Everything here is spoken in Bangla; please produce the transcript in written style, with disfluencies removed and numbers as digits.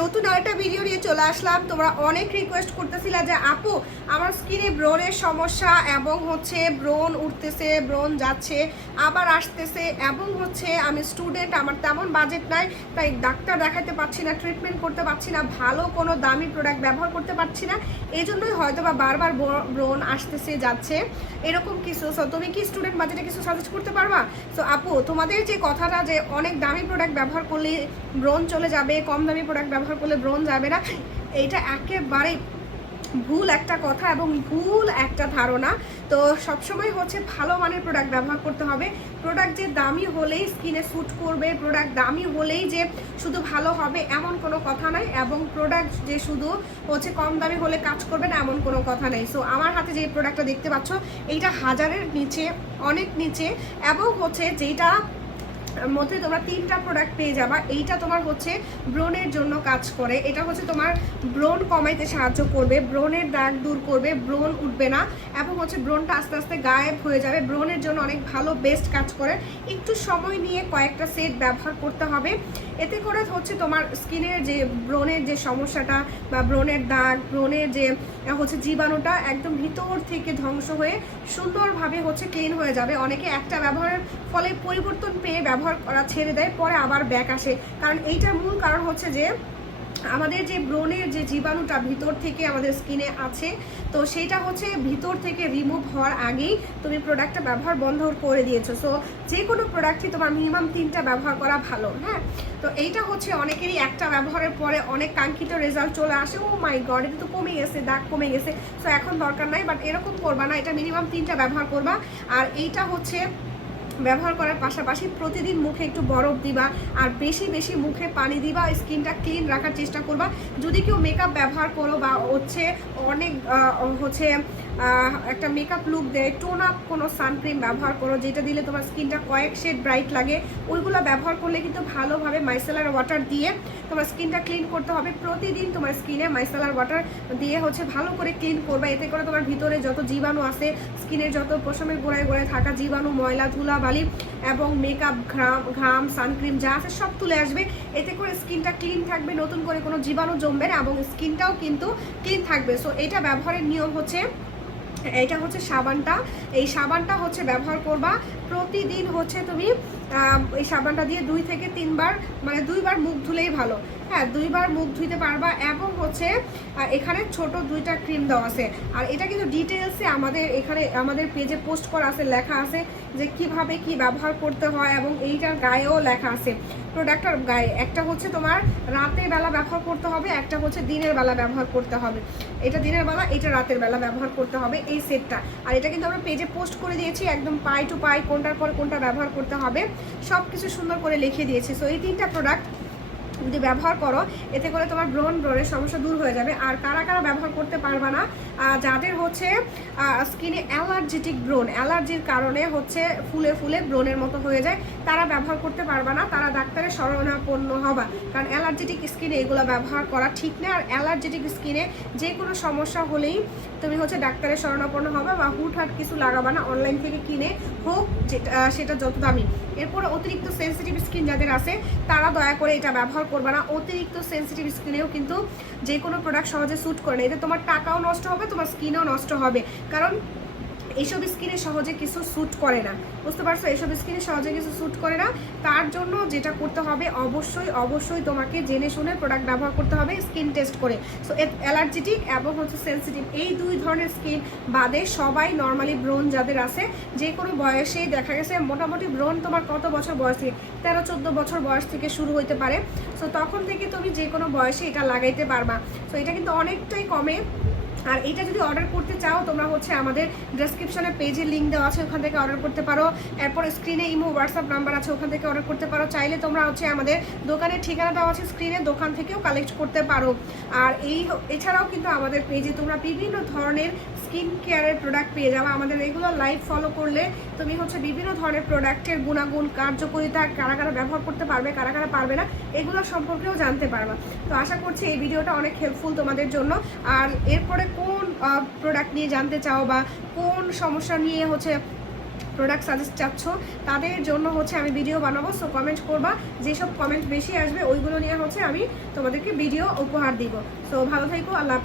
নতুন আরেকটা ভিডিও নিয়ে চলে আসলাম। তোমরা অনেক রিকোয়েস্ট করতেছিলা যে আপু আমার স্কিনে ব্রণের সমস্যা এবং হচ্ছে ব্রণ উঠতেছে, ব্রণ যাচ্ছে আবার আসতেছে, এবং হচ্ছে আমি স্টুডেন্ট, আমার তেমন বাজেট নাই, তাই ডাক্তার দেখাতে পারছি না, ট্রিটমেন্ট করতে পারছি না, ভালো কোনো দামি প্রোডাক্ট ব্যবহার করতে পারছি না, এই জন্যই হয়তো বা বারবার ব্রণ আসতেছে যাচ্ছে এরকম কিছু। সো তুমি কি স্টুডেন্ট বাজেটে কিছু সাজেস্ট করতে পারবা? সো আপু তোমাদের যে কথাটা যে অনেক দামি প্রোডাক্ট ব্যবহার করলে ব্রণ চলে যাবে, কম দামি প্রোডাক্ট ব্যবহার করলে ব্রণ যাবে না, এইটা একেবারে ভুল একটা কথা এবং ভুল একটা ধারণা। তো সবসময় হচ্ছে ভালো মানের প্রোডাক্ট ব্যবহার করতে হবে। প্রোডাক্ট যে দামি হলেই স্কিনে স্যুট করবে, প্রোডাক্ট দামি হলেই যে শুধু ভালো হবে এমন কোনো কথা নাই, এবং প্রোডাক্ট যে শুধু হচ্ছে কম দামি হলে কাজ করবে না এমন কোনো কথা নেই। সো আমার হাতে যে প্রোডাক্টটা দেখতে পাচ্ছ এইটা 1000-এর নিচে, অনেক নিচে, এবং হচ্ছে যেটা মধ্যে তোমরা 3টা প্রোডাক্ট পেয়ে যাবা। এইটা তোমার হচ্ছে ব্রণের জন্য কাজ করে, এটা হচ্ছে তোমার ব্রণ কমাইতে সাহায্য করবে, ব্রণের দাগ দূর করবে, ব্রণ উঠবে না, এবং হচ্ছে ব্রণটা আস্তে আস্তে গায়েব হয়ে যাবে। ব্রণের জন্য অনেক ভালো বেস্ট কাজ করে। একটু সময় নিয়ে কয়েকটা সেট ব্যবহার করতে হবে, এতে করে হচ্ছে তোমার স্কিনের যে ব্রণের যে সমস্যাটা বা ব্রণের দাগ, ব্রণের যে হচ্ছে জীবাণুটা একদম ভিতর থেকে ধ্বংস হয়ে সুন্দরভাবে হচ্ছে ক্লিন হয়ে যাবে। অনেকে একটা ব্যবহারের ফলে পরিবর্তন পেয়ে ব্যবহার করা ছেড়ে দেয়, পরে আবার ব্যাক আসে। কারণ এইটার মূল কারণ হচ্ছে যে আমাদের যে ব্রণের যে জীবাণুটা ভিতর থেকে আমাদের স্কিনে আছে, তো সেইটা হচ্ছে ভিতর থেকে রিমুভ হওয়ার আগেই তুমি প্রোডাক্টটা ব্যবহার বন্ধ করে দিয়েছো। সো যে কোনো প্রোডাক্টই তোমার মিনিমাম 3টা ব্যবহার করা ভালো। হ্যাঁ, তো এইটা হচ্ছে অনেকেরই একটা ব্যবহারের পরে অনেক কাঙ্ক্ষিত রেজাল্ট চলে আসে, ও মাই গড এটা তো কমে গেছে, দাগ কমে গেছে, সো এখন দরকার নাই। বাট এরকম করবা না, এটা মিনিমাম 3টা ব্যবহার করবা। আর এইটা হচ্ছে ব্যবহার করার পাশাপাশি প্রতিদিন মুখে একটু বরফ দিবা, আর বেশি বেশি মুখে পানি দিবা, স্কিনটা ক্লিন রাখার চেষ্টা করবা। যদি কেউ মেকআপ ব্যবহার করো বা হচ্ছে অনেক হচ্ছে একটা মেকআপ লুক দেয়, টোন আপ কোনো সানক্রিম ব্যবহার করো যেটা দিলে তোমার স্কিনটা কয়েক শেড ব্রাইট লাগে, ওইগুলো ব্যবহার করলে কিন্তু ভালোভাবে মাইসেলার ওয়াটার দিয়ে তোমার স্কিনটা ক্লিন করতে হবে। প্রতিদিন তোমার স্কিনে মাইসেলার ওয়াটার দিয়ে হচ্ছে ভালো করে ক্লিন করবা, এতে করে তোমার ভিতরে যত জীবাণু আছে, স্কিনের যত পশমের গোড়ায় গোড়ায় থাকা জীবাণু, ময়লা, ধুলা বালি এবং মেকআপ, ঘাম, সানক্রিম যা আছে সব তুলে আসবে। এতে করে স্কিনটা ক্লিন থাকবে, নতুন করে কোনো জীবাণু জমবে না, এবং স্কিনটাও কিন্তু ক্লিন থাকবে। সো এটা ব্যবহারের নিয়ম হচ্ছে, এটা হচ্ছে সাবানটা, এই সাবানটা হচ্ছে ব্যবহার করবা প্রতিদিন। হচ্ছে তুমি এই সাবানটা দিয়ে 2 থেকে 3 বার, মানে 2 বার মুখ ধুলেই ভালো। হ্যাঁ, 2 বার মুখ ধুইতে পারবা। এবং হচ্ছে এখানে ছোট 2টা ক্রিম দেওয়া আছে, আর এটা কিন্তু ডিটেলসে আমাদের এখানে আমাদের পেজে পোস্ট করা আছে, লেখা আছে যে কিভাবে কি ব্যবহার করতে হয়, এবং এইটার গায়েও লেখা আছে প্রোডাক্টটার গায়ে। একটা হচ্ছে তোমার রাতের বেলা ব্যবহার করতে হবে, একটা হচ্ছে দিনের বেলা ব্যবহার করতে হবে। এটা দিনের বেলা, এটা রাতের বেলা ব্যবহার করতে হবে এই সেটটা। আর এটা কিন্তু আমরা পেজে পোস্ট করে দিয়েছি, একদম পাই টু পাই কোনটার পর কোনটা ব্যবহার করতে হবে সব কিছু সুন্দর করে লিখে দিয়েছি। সো এই 3টা প্রোডাক্ট যদি ব্যবহার করো, এতে করে তোমার ব্রণের সমস্যা দূর হয়ে যাবে। আর কারা কারা ব্যবহার করতে পারবা না, যাদের হচ্ছে স্কিনে অ্যালার্জেটিক ব্রণ, অ্যালার্জির কারণে হচ্ছে ফুলে ফুলে ব্রণের মতো হয়ে যায়, তারা ব্যবহার করতে পারবা না, তারা ডাক্তারের শরণাপন্ন হবা। কারণ অ্যালার্জেটিক স্কিনে এগুলো ব্যবহার করা ঠিক না। আর অ্যালার্জেটিক স্কিনে যে কোনো সমস্যা হলেই তুমি হচ্ছে ডাক্তারের শরণাপন্ন হবে, বা হুটহাট কিছু লাগাবা না, অনলাইন থেকে কিনে হোক সেটা যত দামি। এরপরে অতিরিক্ত সেন্সিটিভ স্কিন যাদের আছে তারা দয়া করে এটা ব্যবহার করবে না। অতিরিক্ত সেন্সিটিভ স্কিনেও কিন্তু যে কোনো প্রোডাক্ট সহজে স্যুট করে না, এতে তোমার টাকাও নষ্ট হবে, তোমার স্কিনও নষ্ট হবে। কারণ এইসব স্কিনে সহজে কিছু স্যুট করে না, বুঝতে পারছো? এইসব স্কিনে সহজে কিছু স্যুট করে না। তার জন্য যেটা করতে হবে, অবশ্যই অবশ্যই তোমাকে জেনে শুনে প্রোডাক্ট ব্যবহার করতে হবে, স্কিন টেস্ট করে। সো অ্যালার্জেটিক এবং হচ্ছে সেন্সিটিভ এই 2 ধরনের স্কিন বাদে সবাই নর্মালি ব্রণ যাদের আছে, যে কোনো বয়সেই দেখা গেছে মোটামুটি ব্রণ তোমার কত বছর বয়স থেকে, 13-14 বছর বয়স থেকে শুরু হইতে পারে। সো তখন থেকে তুমি যে কোনো বয়সে এটা লাগাইতে পারবা। সো এটা কিন্তু অনেকটাই কমে। আর এটা যদি অর্ডার করতে চাও তোমরা হচ্ছে আমাদের ডেসক্রিপশনে পেজে লিঙ্ক দেওয়া আছে, ওখান থেকে অর্ডার করতে পারো। এরপর স্ক্রিনে ইমো, হোয়াটসঅ্যাপ নাম্বার আছে, ওখান থেকে অর্ডার করতে পারো। চাইলে তোমরা হচ্ছে আমাদের দোকানের ঠিকানা দেওয়া আছে স্ক্রিনে, দোকান থেকেও কালেক্ট করতে পারো। আর এছাড়াও কিন্তু আমাদের পেজে তোমরা বিভিন্ন ধরনের স্কিন কেয়ারের প্রোডাক্ট পেয়ে যাবে। আমাদের রেগুলার লাইভ ফলো করলে তুমি হচ্ছে বিভিন্ন ধরনের প্রোডাক্টের গুণাগুণ, কার্যকারিতা, কারা কারা ব্যবহার করতে পারবে, কারা কারা পারবে না, এগুলো সম্পর্কেও জানতে পারবা। তো আশা করছি এই ভিডিওটা অনেক হেল্পফুল তোমাদের জন্য। আর এরপরে কোন প্রোডাক্ট নিয়ে জানতে চাও বা কোন সমস্যা নিয়ে হচ্ছে প্রোডাক্ট সাজেস্ট চাচ্ছ তাদের জন্য হচ্ছে আমি ভিডিও বানাবো। সো কমেন্ট করবা, যেসব কমেন্ট বেশি আসবে ওইগুলো নিয়ে হচ্ছে আমি তোমাদেরকে ভিডিও উপহার দিব। সো ভালো থেকো, আল্লাহ।